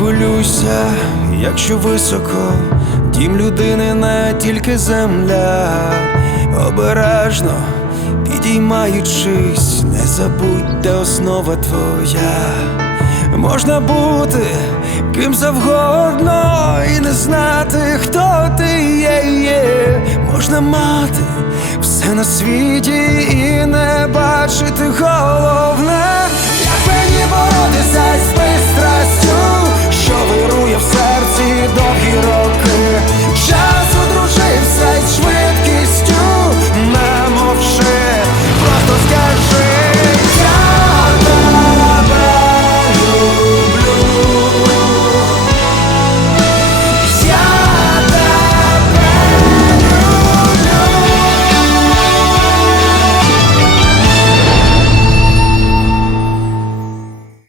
хвилюйся, якщо високо, дім людини не тільки земля, обережно підіймаючись, не забудь, де основа твоя. Можна бути ким завгодно і не знати, хто ти є, є. Можна мати все на світі і не